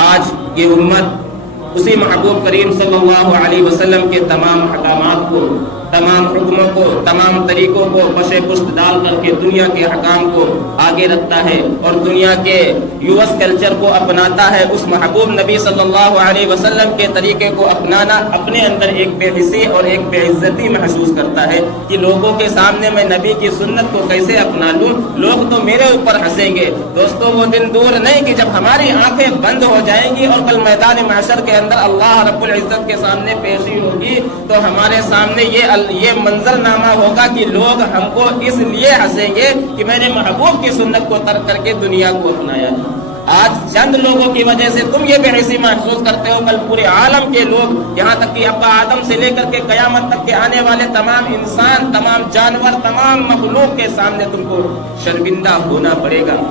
آج یہ امت اسی محبوب کریم صلی اللہ علیہ وسلم کے تمام احکامات کو، تمام حکموں کو، تمام طریقوں کو پشے پشت ڈال کر کے دنیا کے حکام کو آگے رکھتا ہے اور دنیا کے یوس کلچر کو اپناتا ہے۔ اس محبوب نبی صلی اللہ علیہ وسلم کے طریقے کو اپنانا اپنے اندر ایک بے حسی اور ایک بے عزتی محسوس کرتا ہے کہ لوگوں کے سامنے میں نبی کی سنت کو کیسے اپنا لوں، لوگ تو میرے اوپر ہنسیں گے۔ دوستوں وہ دن دور نہیں کہ جب ہماری آنکھیں بند ہو جائیں گی اور کل میدان محشر کے اندر اللہ رب العزت کے سامنے پیشی ہوگی تو ہمارے سامنے یہ منظر نامہ ہوگا کہ لوگ ہم کو اس لیے ہنسیں گے کہ میں نے محبوب کی سنت کو ترک کر کے دنیا کو اپنایا۔ آج چند لوگوں کی وجہ سے تم یہ بے حسی محسوس کرتے ہو، کل پورے عالم کے لوگ، یہاں تک کہ ابا آدم سے لے کر کے قیامت تک کے آنے والے تمام انسان، تمام جانور، تمام مخلوق کے سامنے تم کو شرمندہ ہونا پڑے گا۔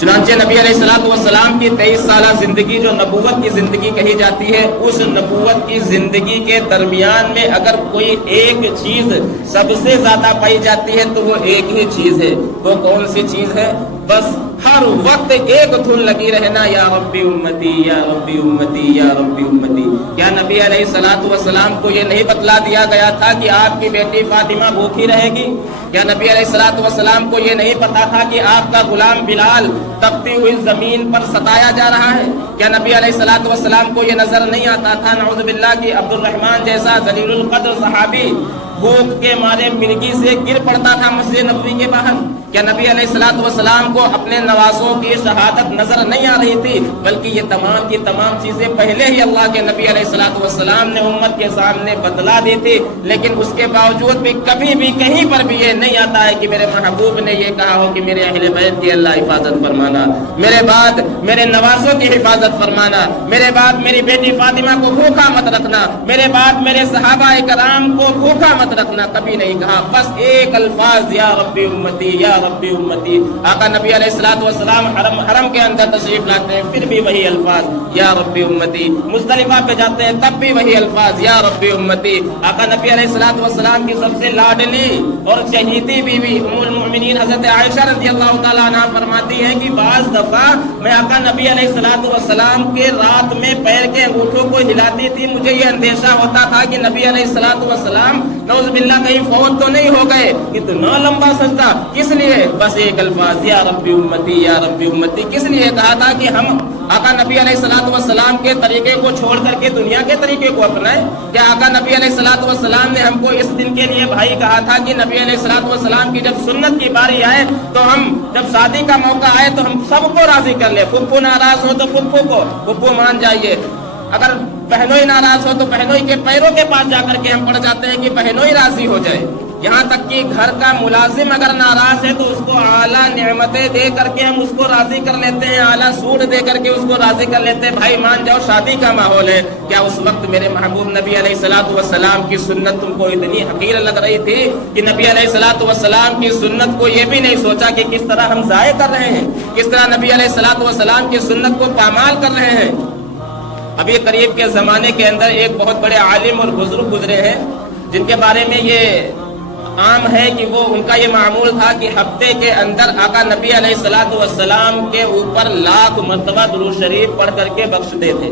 چنانچہ نبی علیہ الصلوۃ والسلام کی 23 سالہ زندگی جو نبوت کی زندگی کہی جاتی ہے، اس نبوت کی زندگی کے درمیان میں اگر کوئی ایک چیز سب سے زیادہ پائی جاتی ہے تو وہ ایک ہی چیز ہے۔ وہ کون سی چیز ہے؟ بس ہر وقت ایک دھن لگی رہنا، یا ربی امتی یا ربی امتی یا ربی امتی۔ کیا نبی علیہ الصلوۃ والسلام کو یہ نہیں بتلا دیا گیا تھا کہ آپ کی بیٹی فاطمہ بھوکی رہے گی؟ کیا نبی علیہ الصلوۃ والسلام کو یہ نہیں پتا تھا کہ آپ کا غلام بلال تپتی ہوئی زمین پر ستایا جا رہا ہے؟ کیا نبی علیہ الصلوۃ والسلام کو یہ نظر نہیں آتا تھا نعوذ باللہ کہ عبد الرحمن جیسا ذلیل القدر صحابی بھوک کے مارے مرگی سے گر پڑتا تھا مسجد نبوی کے باہر؟ کیا نبی علیہ الصلوۃ والسلام کو اپنے نواسوں کی شہادت نظر نہیں آ رہی تھی؟ بلکہ یہ تمام کی تمام چیزیں پہلے ہی اللہ کے نبی علیہ الصلوۃ والسلام نے امت کے سامنے بتلا دی تھی، لیکن اس کے باوجود بھی کبھی بھی کہیں پر بھی یہ نہیں آتا ہے کہ میرے محبوب نے یہ کہا ہو کہ میرے اہل بیت کی اللہ حفاظت فرمانا، میرے بعد میرے نواسوں کی حفاظت فرمانا، میرے بعد میری بیٹی فاطمہ کو بھوکا مت رکھنا، میرے بعد میرے صحابہ کرام کو بھوکا مت رکھنا، کبھی نہیں کہا۔ بس ایک الفاظ، یا ربی امتی یا ربی امتی۔ آقا نبی علیہ الصلوۃ والسلام حرم کے اندر تشریف لاتے ہیں، پھر بھی وہی الفاظ، یا ربی امتی۔ مزدلفہ پہ جاتے ہیں تب بھی وہی الفاظ، یا ربی امتی۔ آقا نبی علیہ الصلوۃ والسلام کی سب سے لاڈلی اور چہیتی بیوی ام المؤمنین حضرت عائشہ رضی اللہ تعالیٰ عنہا فرماتی ہیں کہ بعض دفعہ میں آقا نبی علیہ الصلوۃ والسلام کے رات میں پیر کے انگوٹھوں کو ہلاتی تھی، مجھے یہ اندیشہ ہوتا تھا کہ نبی علیہ الصلوۃ والسلام نعوذ باللہ کہیں فوت تو نہیں ہو گئے۔ اتنا لمبا سجدہ کس لیے؟ بس ایک الفاظ، یا ربی امتی یا ربی امتی۔ کس لیے کہا تھا کہ ہم آقا نبی علیہ الصلوۃ والسلام کے طریقے کو چھوڑ کر کے دنیا کے طریقے کو اپنائیں؟ کیا آقا نبی علیہ الصلوۃ والسلام نے ہم کو اس دن کے لیے بھائی کہا تھا کہ نبی علیہ الصلوۃ والسلام کی جب سنت کی باری آئے تو ہم جب شادی کا موقع آئے تو ہم سب کو راضی کر لیں؟ پھپھو ناراض ہو تو پھپھو مان جائیے، اگر بہنوئی ناراض ہو تو بہنوئی کے پیروں کے پاس جا کر کے ہم پڑ جاتے ہیں کہ بہنوئی راضی ہو جائے۔ یہاں تک کہ گھر کا ملازم اگر ناراض ہے تو اس کو اعلیٰ نعمتیں دے کر کے ہم اس کو راضی کر لیتے ہیں، اعلیٰ سوٹ دے کر کے اس کو راضی کر لیتے ہیں، بھائی مان جاؤ شادی کا ماحول ہے۔ کیا اس وقت میرے محبوب نبی علیہ الصلوۃ والسلام کی سنت تم کو اتنی حقیر لگ رہی تھی کہ نبی علیہ الصلوۃ والسلام کی سنت کو یہ بھی نہیں سوچا کہ کس طرح ہم ضائع کر رہے ہیں، کس طرح نبی علیہ الصلوۃ والسلام کی سنت کو پامال کر رہے ہیں؟ ابھی قریب کے زمانے کے اندر ایک بہت بڑے عالم اور بزرگ گزرے ہیں جن کے بارے میں یہ عام ہے کہ وہ ان کا یہ معمول تھا کہ ہفتے کے اندر آقا نبی علیہ الصلوۃ والسلام کے اوپر 1,00,000 مرتبہ درود شریف پڑھ کر کے بخشتے تھے،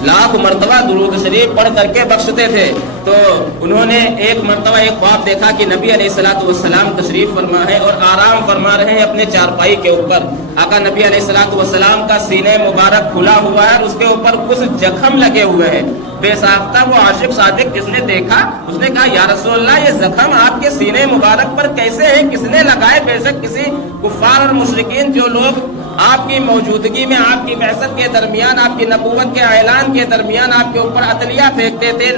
1,00,000 مرتبہ درود شریف پڑھ کر کے بخشتے تھے۔ تو انہوں نے ایک مرتبہ ایک خواب دیکھا کہ نبی علیہ الصلوۃ والسلام تشریف فرما ہے اور آرام فرما رہے ہیں اپنے چارپائی کے اوپر۔ آقا نبی علیہ الصلوۃ والسلام کا سینہ مبارک کھلا ہوا ہے اور اس کے اوپر کچھ زخم لگے ہوئے ہیں۔ بے ساختہ وہ عاشق صادق جس نے دیکھا اس نے کہا یا رسول اللہ یہ زخم آپ کے سینے مبارک پر کیسے ہیں، کس نے لگائے؟ بے شک کسی کفار اور مشرکین جو لوگ آپ کی موجودگی میں، آپ کی بعثت کے درمیان، آپ کی نبوت کے اعلان کے درمیان آپ کے اوپر عطلیہ پھینکتے تھے،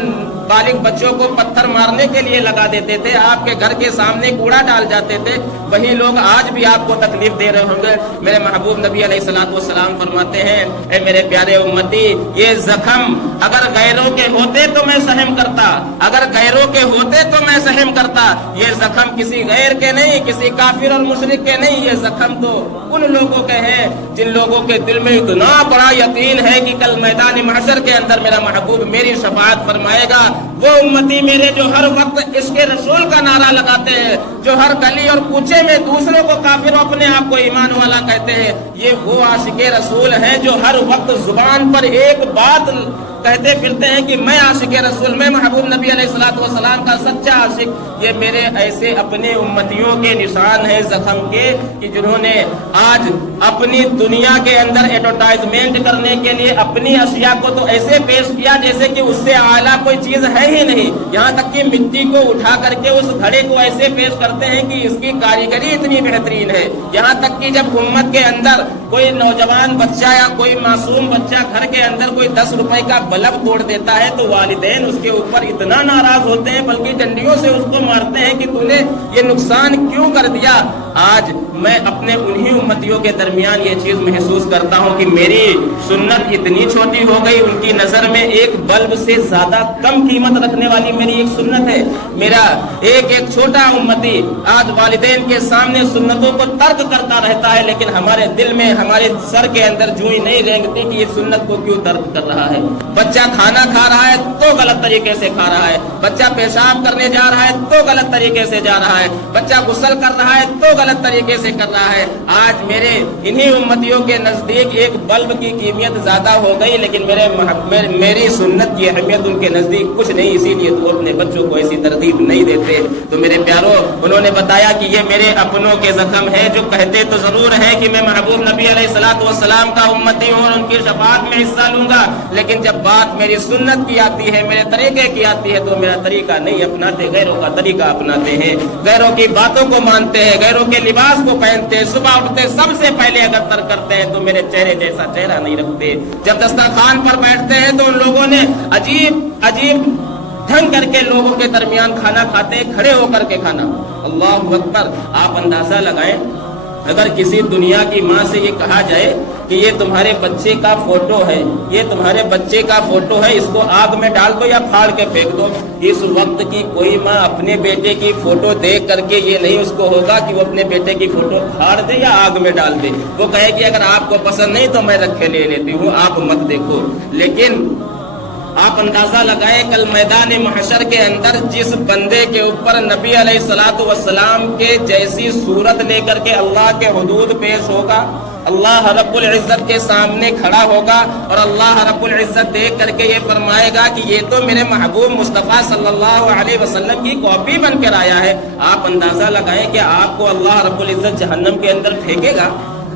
بالغ بچوں کو پتھر مارنے کے لیے لگا دیتے تھے، آپ کے گھر کے سامنے کوڑا ڈال جاتے تھے، وہی لوگ آج بھی آپ کو تکلیف دے رہے ہوں گے۔ میرے محبوب نبی علیہ الصلوۃ والسلام فرماتے ہیں اے میرے پیارے امتی، یہ زخم اگر غیروں کے ہوتے تو میں سہم کرتا، اگر غیروں کے ہوتے تو میں سہم کرتا، یہ زخم کسی غیر کے نہیں، کسی کافر اور مشرک کے نہیں، یہ زخم تو ان لوگوں کے ہیں جن لوگوں کے دل میں اتنا بڑا یقین ہے کہ کل میدان محشر کے اندر میرا محبوب میری شفاعت فرمائے گا۔ وہ उम्मती मेरे जो हर वक्त इसके रसूल का नारा लगाते हैं, जो हर गली और कूचे में दूसरों को काफिर अपने आप को ईमान वाला कहते हैं, ये वो आशिके रसूल हैं जो हर वक्त जुबान पर एक बात कहते फिरते हैं कि मैं आशिक रसूल, मैं महबूब नबी अलैहिस्सलातु वस्सलाम का सच्चा आशिक। ये मेरे ऐसे अपने उम्मतियों के निशान हैं जख्म के कि जिन्होंने आज अपनी दुनिया के अंदर एडवर्टाइजमेंट करने के लिए अपनी अशिया को तो ऐसे पेश किया जैसे कि उससे आला कोई चीज है ही नहीं। यहाँ तक कि मिट्टी को उठा करके उस घड़े को ऐसे पेश करते हैं कि इसकी कारीगरी इतनी बेहतरीन है। यहाँ तक कि जब उम्मत के अंदर कोई नौजवान बच्चा या कोई मासूम बच्चा घर के अंदर कोई 10 रुपए का बल्ब तोड़ देता है तो वालिदैन उसके ऊपर इतना नाराज होते हैं, बल्कि डंडियों से उसको मारते हैं कि तूने ये नुकसान क्यों कर दिया। आज मैं अपने उन्हीं उम्मतियों के दरमियान ये चीज महसूस करता हूँ कि मेरी सुन्नत इतनी छोटी हो गई, उनकी नजर में एक बल्ब से ज्यादा कम कीमत रखने वाली मेरी एक सुन्नत है। मेरा एक छोटा उम्मती आज वालिदैन के सामने सुन्नतों को तर्क करता रहता है, लेकिन हमारे दिल में, हमारे सर के अंदर जूं नहीं रेंगती कि ये सुन्नत को क्यों तर्क कर रहा है। बच्चा खाना खा रहा है तो गलत तरीके से खा रहा है, बच्चा पेशाब करने जा रहा है तो गलत तरीके से जा रहा है, बच्चा गुस्ल कर रहा है तो गलत तरीके से कर रहा है। आज मेरे इन्हीं उम्मतियों के नजदीक एक बल्ब की कीमत ज्यादा हो गई, लेकिन मेरी सुन्नत की अहमियत उनके नजदीक कुछ नहीं, इसीलिए तो अपने बच्चों को ऐसी तरतीब नहीं देते। तो मेरे प्यारों, उन्होंने बताया कि ये मेरे अपनों के जख्म है, जो कहते तो जरूर है कि मैं महबूब नबी अलैहिस्सलातु वस्सलाम का उम्मती हूँ और उनकी शफाअत में हिस्सा लूंगा, लेकिन जब बात मेरी सुन्नत की आती है, मेरे तरीके की आती है, तो मेरा तरीका नहीं अपनाते, गैरों का तरीका अपनाते हैं, गैरों की बातों को मानते हैं, गैरों के लिबास को पहनते हैं, सुबह उठते सबसे पहले अगर तर्क करते हैं तो मेरे चेहरे जैसा चेहरा नहीं रखते। जब दस्तरखान पर बैठते हैं तो उन लोगों ने अजीब अजीब ढंग करके लोगों के दरमियान खाना खाते हैं, खड़े होकर के खाना। अल्लाहु अकबर। आप अंदाजा लगाएं, अगर किसी दुनिया की माँ से ये कहा जाए कि ये तुम्हारे बच्चे का फोटो है, ये तुम्हारे बच्चे का फोटो है, इसको आग में डाल दो या फाड़ के फेंक दो, इस वक्त की कोई माँ अपने बेटे की फोटो देख करके ये नहीं उसको होगा कि वो अपने बेटे की फोटो फाड़ दे या आग में डाल दे। वो कहे कि अगर आपको पसंद नहीं तो मैं रखे ले लेती हूँ, आप मत देखो। लेकिन आप अंदाजा लगाएं, कल मैदान महशर के अंदर जिस बंदे के ऊपर नबी अलैहिस्सलातु वस्सलाम के जैसी सूरत लेकर के अल्लाह के हुदूद पेश होगा, अल्लाह रब्बुल इज्जत के सामने खड़ा होगा और अल्लाह रब्बुल इज्जत देख करके ये फरमाएगा कि ये तो मेरे महबूब मुस्तफ़ा सल्लल्लाहु अलैहि वसल्लम की कॉपी बनकर आया है। आप अंदाजा लगाएं कि आपको अल्लाह रब्बुल इज्जत जहन्नम के अंदर फेंकेगा।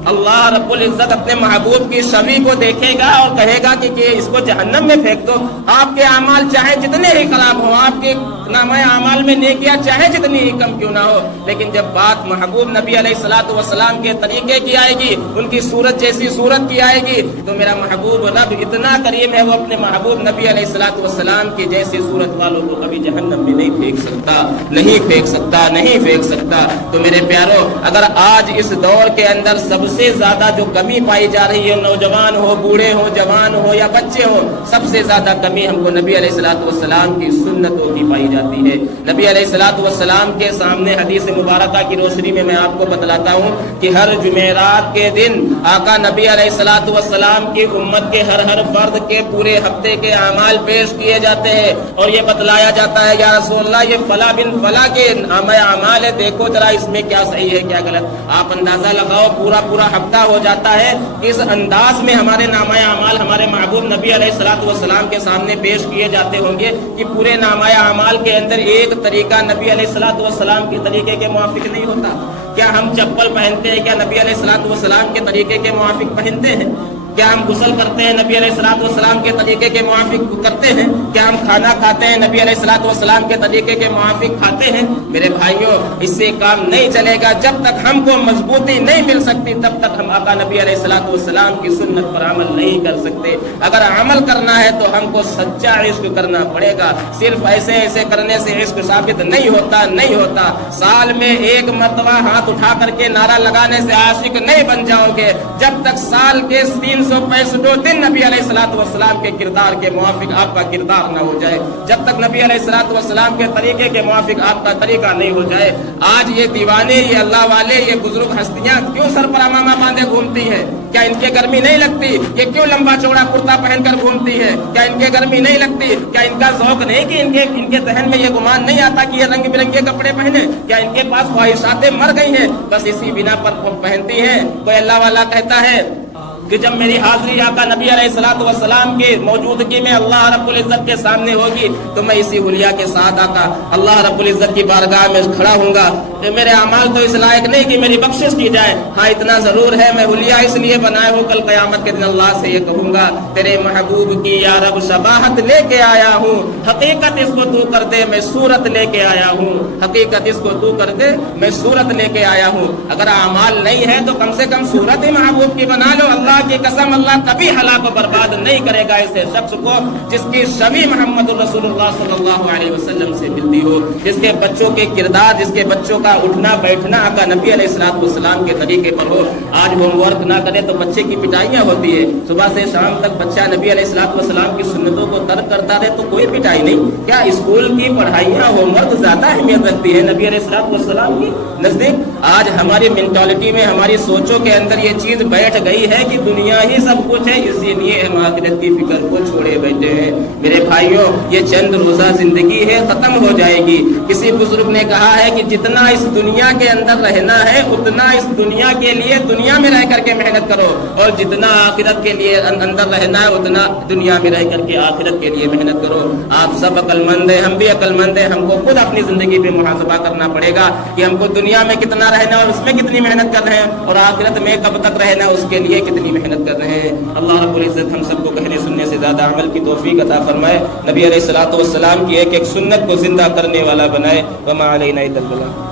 अल्लाह रब्बुल इज्जत अपने महबूब की छवि को देखेगा और कहेगा कि इसको जहन्नम में फेंक दो। आपके अमाल चाहे जितने ही खराब हो, आपके नामे अमाल में नेकियां चाहे जितनी ही कम क्यों ना हो, लेकिन जब बात महबूब नबी अलैहिस्सलातु वस्सलाम के तरीके की आएगी, उनकी सूरत जैसी सूरत की आएगी, तो मेरा महबूब रब इतना करीम है, वो अपने महबूब नबी अलैहिस्सलातु वस्सलाम की जैसी सूरत वालों को कभी जहन्नम में नहीं फेंक सकता, नहीं फेंक सकता, नहीं फेंक सकता। तो मेरे प्यारों, अगर आज इस दौर के अंदर सबसे ज्यादा जो कमी पाई जा रही है, नौजवान हो, बूढ़े हो, जवान हो या बच्चे हो, सबसे ज्यादा कमी हमको नबी अलैहिस्सलातु वस्सलाम की सुन्नतों की पाई जाती है। नबी अलैहिस्सलातु वस्सलाम के सामने हदीस मुबारका की रोशनी में मैं आपको बतलाता हूँ कि हर जुमेरात के दिन आका नबी अलैहिस्सलातु वस्सलाम की उम्मत के हर फर्द के पूरे हफ्ते के अमाल पेश किए जाते हैं और ये बतलाया जाता है, या रसूलल्लाह ये फला बिन फला के अमाल है, देखो जरा इसमें क्या सही है क्या गलत। आप अंदाजा लगाओ, पूरा हफ्ता हो जाता है, किस अंदाज में हमारे नामाए अमाल हमारे महबूब नबी अलैहिस्सलातु वस्सलाम के सामने पेश किए जाते होंगे कि पूरे नामाए अमाल के अंदर एक तरीका नबी अलैहिस्सलातु वस्सलाम के तरीके के मुआफिक नहीं होता। क्या हम चप्पल पहनते हैं, क्या नबी अलैहिस्सलातु वस्सलाम के तरीके के मुआफिक पहनते हैं? क्या हम गुस्ल करते हैं, नबी अलैहिस्सलातु वस्सलाम के तरीके के मुआफिक करते हैं? क्या हम खाना खाते हैं, नबी अलैहिस्सलातु वस्सलाम के तरीके के मुआफिक खाते हैं? मेरे भाइयों, इससे काम नहीं चलेगा। जब तक हमको मजबूती नहीं मिल सकती तब तक हम आका नबी अलैहिस्सलातु वस्सलाम की सुन्नत पर अमल नहीं कर सकते। अगर अमल करना है तो हमको सच्चा इश्क करना पड़ेगा। सिर्फ ऐसे ऐसे करने से इश्क साबित नहीं होता, नहीं होता। साल में एक मर्तबा हाथ उठा करके नारा लगाने से आशिक नहीं बन जाओगे। जब तक साल के 365 दिन नबी अलैहिस्सलाम के किरदार के मुआफिक आपका किरदार ना हो जाए, जब तक नबी अलैहिस्सलाम के तरीके के मुआफिक आपका तरीका नहीं हो जाए। आज ये दीवाने, ये अल्लाह वाले, ये बुजुर्ग हस्तियां क्यों सर पर अमामा बांधे घूमती है? क्या इनके गर्मी नहीं लगती? ये क्यों लंबा चौड़ा कुर्ता पहनकर घूमती है? क्या इनके गर्मी नहीं लगती? क्या इनका ज़ौक नहीं कि इनके जहन में ये गुमान नहीं आता कि ये रंग बिरंगे कपड़े पहने? क्या इनके पास ख्वाहिशातें मर गई हैं? बस इसी बिना पर पहनती हैं। कोई अल्लाह वाला कहता है कि जब मेरी हाजिरी आका नबी अलैहिस्सलाम के मौजूदगी में अल्लाह रब्बुल इज्जत के सामने होगी तो मैं इसी हुलिया के साथ आका अल्लाह रब्बुल इज्जत की बारगाह में खड़ा हूँगा कि मेरे अमाल तो इस लायक नहीं कि मेरी बख्शिश की जाए। हाँ, इतना जरूर है, मैं हुलिया इसलिए बनाया हूँ, कल क़यामत के दिन अल्लाह से ये कहूँगा, तेरे महबूब की या रब शबाहत लेके आया हूँ, हकीकत इसको तू कर दे, मैं सूरत लेके आया हूँ, हकीकत इसको तू कर दे, मैं सूरत लेके आया हूँ। अगर अमाल नहीं है तो कम से कम सूरत ही महबूब की बना लो। अल्लाह की कसम, अल्लाह कभी हलाक व बर्बाद नहीं करेगा ऐसे शख्स को जिसकी छवि मोहम्मद रसूलुल्लाह सल्लल्लाहु अलैहि वसल्लम से मिलती हो, जिसके बच्चों के किरदार, जिसके बच्चों का उठना बैठना आका नबी अलैहिस्सलाम के तरीके पर हो। आज होमवर्क ना करे तो बच्चे की पिटाइयाँ होती है, सुबह से शाम तक बच्चा नबी अलैहिस्सलाम की सुन्नतों को तर्क करता रहे तो कोई पिटाई नहीं। क्या स्कूल की पढ़ाइयाँ होमवर्क ज्यादा अहमियत रखती है नबी अलैहिस्सलाम की नजदीक? आज हमारी मेंटालिटी में, हमारी सोचों के अंदर ये चीज बैठ गई है कि दुनिया ही सब कुछ है, इसीलिए हम आखिरत की फिक्र को छोड़े बैठे हैं। मेरे भाइयों, ये चंद रोजा जिंदगी है, खत्म हो जाएगी। किसी बुजुर्ग ने कहा है कि जितना इस दुनिया के अंदर रहना है उतना इस दुनिया के लिए दुनिया में रह करके मेहनत करो, और जितना आखिरत के लिए अंदर रहना है उतना दुनिया में रह करके आखिरत के लिए मेहनत करो। आप सब अक्लमंद हैं, हम भी अक्लमंद हैं। हमको खुद अपनी जिंदगी पे मुहासबा करना पड़ेगा कि हमको दुनिया में कितना रहना और उसमें कितनी मेहनत कर रहे हैं, और आखिरत में कब तक रहना उसके लिए कितनी मेहनत कर रहे हैं। अल्लाह रब्बुल इज्जत हम सबको कहने सुनने से ज्यादा अमल की तौफीक अता फरमाए, नबी अलैहिस्सलातु वस्सलाम की एक एक सुन्नत को जिंदा करने वाला बनाए। वमा अलैना इल्लल बलाग।